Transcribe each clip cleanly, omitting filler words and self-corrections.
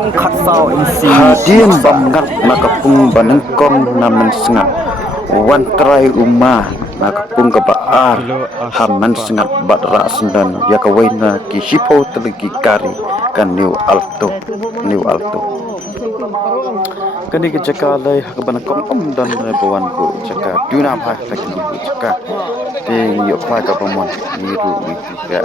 tangkat sao isi hadin bamngat nakapung banengkom namen sengat wan trai umah nakapung kebaar haman sengat badra sendan ya kawaina ki hipo telegi kari kan new alto kani ke jaka lai hakbanengkom dan bawan bu jaka duna bha takni bu jaka ting yo khwa ka pamon ni ru ni tiga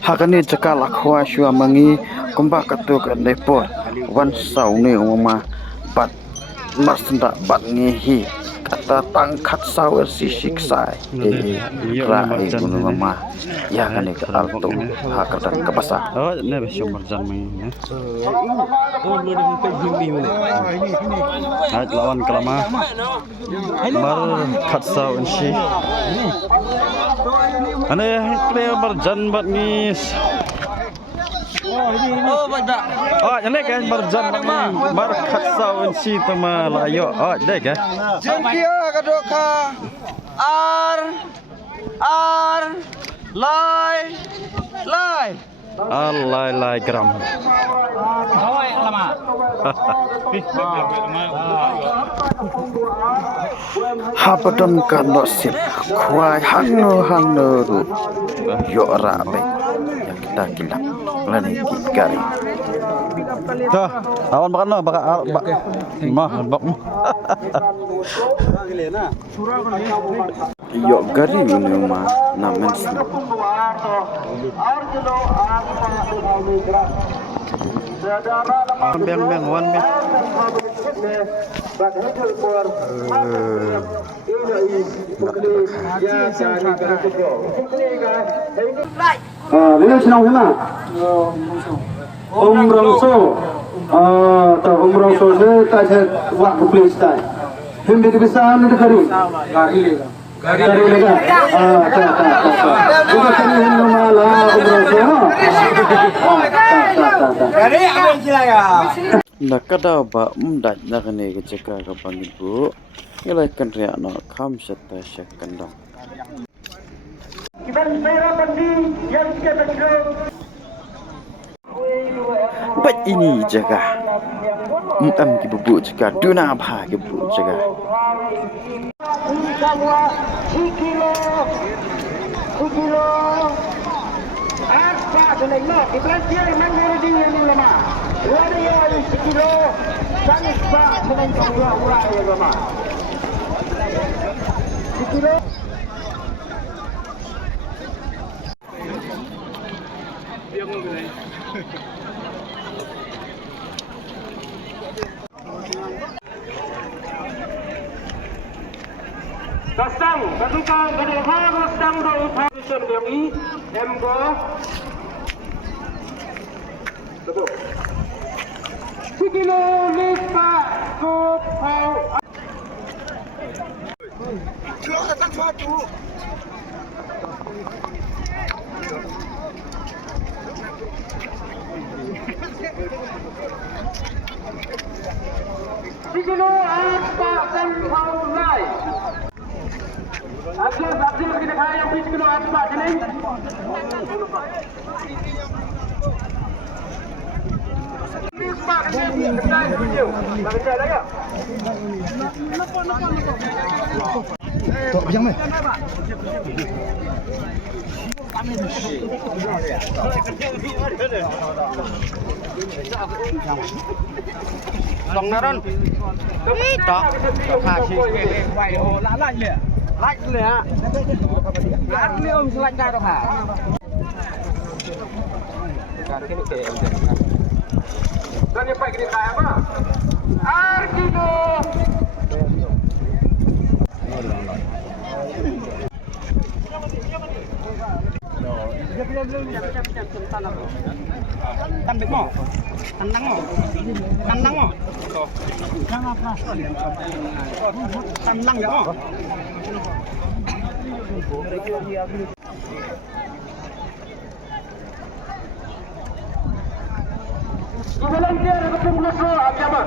hakani jaka lakhwa shua mangi kumba katuk nepor wan sau ne uma bat masnda bat ngehi kata tangkat sawer si siksai ra gunung mama ya kan ke alto hakatan ke pasar oh ne be sumber jan mai ne hat lawan kalama mar khat saw si ane player berjan bat ngis oh ini kan berjan bar khat saw si tama layo oh dek ya Jinkia kadoka ar lai gram hapadon kan sip khwai hangno ru yo ra be yang kita kilap lani kikari tuh awan makan no baka mah bak yo gari ini mah namen beng wan be Bila senang sana. Rongso, Rongso ni tak ada waktu place time. Hindi di bisa ni dekari. Gari lega. Bukan kami hendak malah Rongso. Gari apa yang sila ya? nakada ba umdat nakane ke jaka ka bangibu ilai kan ria no kham sata syakandam bat ini jaga ki bubu jaga duna bha ke bu jaga apa sebenarnya di Brazil mana dia yang lama ada yang sekilo sangat pak sebenarnya ulah yang lama sekilo Kastang, kedukaan kedua kastang do information demi emgo. Tepuk. Sikilo lista kupau. Kilo datang suatu. Sikilo apa kan kau lai? Abdul kita kaya yang bis kilo apa jenis? Bis pak jenis kita video. Baca lagi. Tok bijang meh. Long naron. Tok. Kasih. Wai oh lala ni. Lạnhเลยฮะร้านเลี้ยวมันสลัดได้หรอค่ะการที่ไม่เคยเอาเงินครับตอนนี้ไปกินขายป่ะอาร์กิโนตันเด็กหม้อตันดังหม้อตันดังหม้อตันดังเดี๋ยวหม้อ volunteer ke pengusaha agama.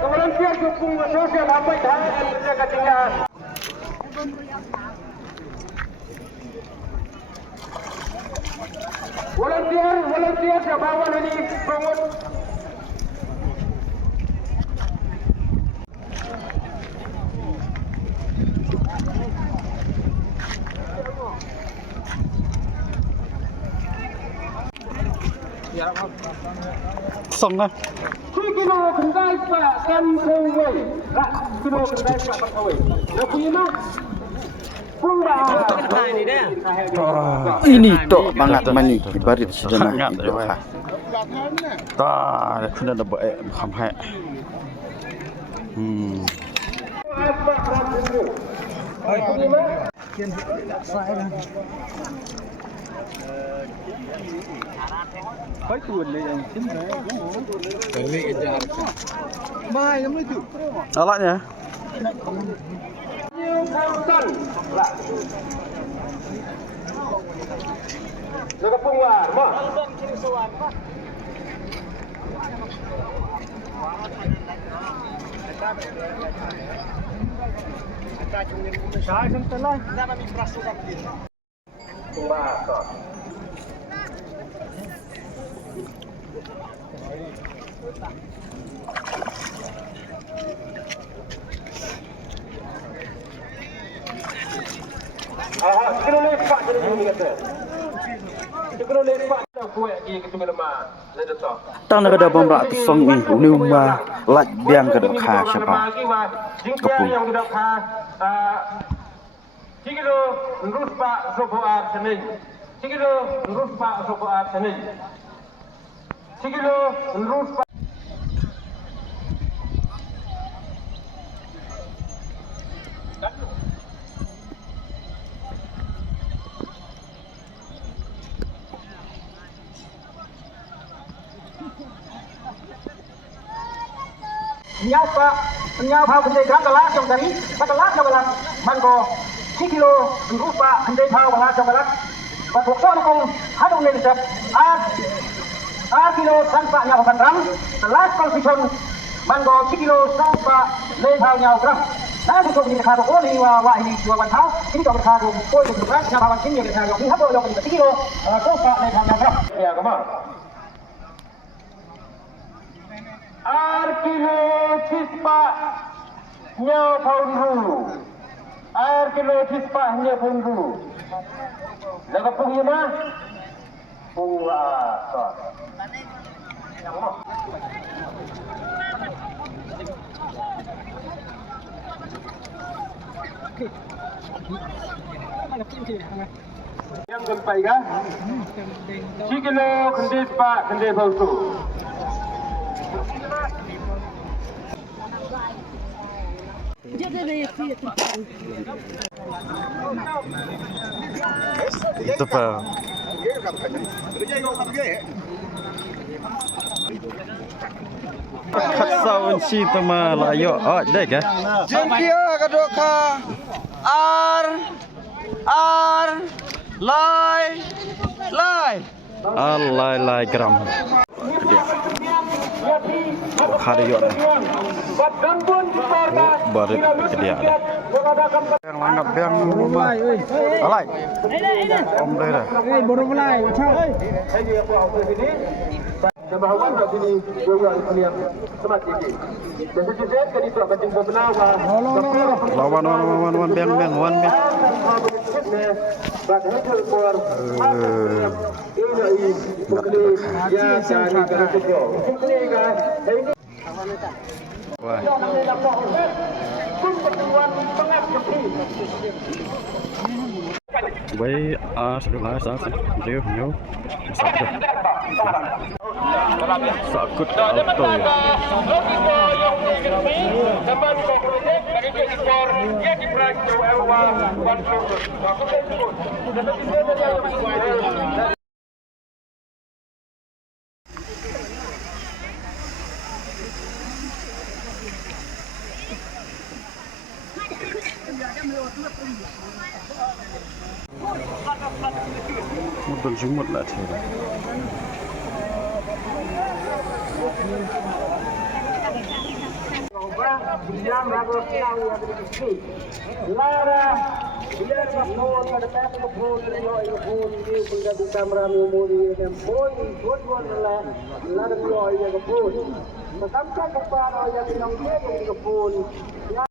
Volunteer ke pengusaha apa dah yang ketinggalan. Volunteer ke bawah ini pengut. Xong á. Kilo kendai Pak Kampungway. Kilo kendai Pak Kampungway. Nakuyama. Ini tok banget mani ibarat sejenak itu ha. Ta, kena dah baik hamhai. Phải tuần này anh chính thế. Mai nó mới chịu. Đó lại nhỉ? Jaga penguat, mak. Saya sentelah. Nama mi prasukan dia. Penguat. Kena lepak jadi ni kata. Kena lepak dah kuat lagi ke tengah lemah. Lepas tu. Tang nak ada bomba song ni rumah laj biang ke kha siapa. Kapung yang kita kha 3 kilo nurut pak sopoar senin. 3 kilo nurut pak sopoar senin. 3 kilo nurut pak Nyapa kendai galah trong dari galah mango 10 kilo rupa kendai phao galah và thuộc con cùng hai đồng lên sập a kilo sanpa nhau phần ram last competition mango 10 kilo sanpa lên phao nhau gram đã thuộc cùng khá thuộc đi và hi và bàn tháo chính trong khá cùng tôi được các nhà bằng chính nhiều khá dùng hấp đôi 10 kilo sanpa lên phao nhau gram ya các bạn kilo cispa nya paunru kilo cispa nya paunru laga pungi ma punga ka yang gempai ka 10 kilo kendis pa kendis paunru Itu apa? Kat sawan si tama layo. Oh, dek ya. Jengkia kadoka. Lai. Lai gram. Hari yo. Barit dia. Yang langap yang rumah. Alai. Om dah dah. Baru mulai. Kebahagiaan kat sini juga kalian semat tinggi. Dan sejujurnya kan itu akan jumpa benar. Lawan beng. Wah. Vậy sẽ lái sao rêu nhau sợ cút auto một tuần chúng một là thế Bilang bagus sekali yang dimiliki. Lara, dia berpon pada peta berpon ini menjadi kamera memori yang pon lah. Lara loy yang berpon. Makamkan kepada yang berpon.